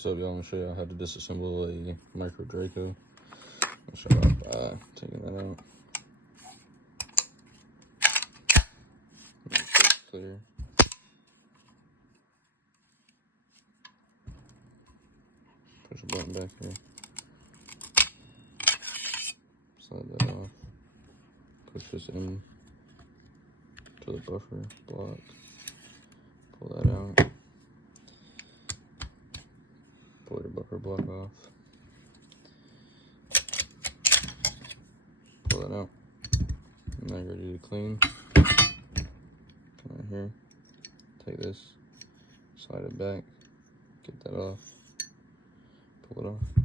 So y'all, I'm gonna show y'all how to disassemble a micro Draco. I'll show y'all by taking that out. Make sure it's clear. Push the button back here. Slide that off. Push this in to the buffer block. Pull that out. Pull your buffer block off. Pull that out. Now you're ready to clean. Come right here. Take this. Slide it back. Get that off. Pull it off.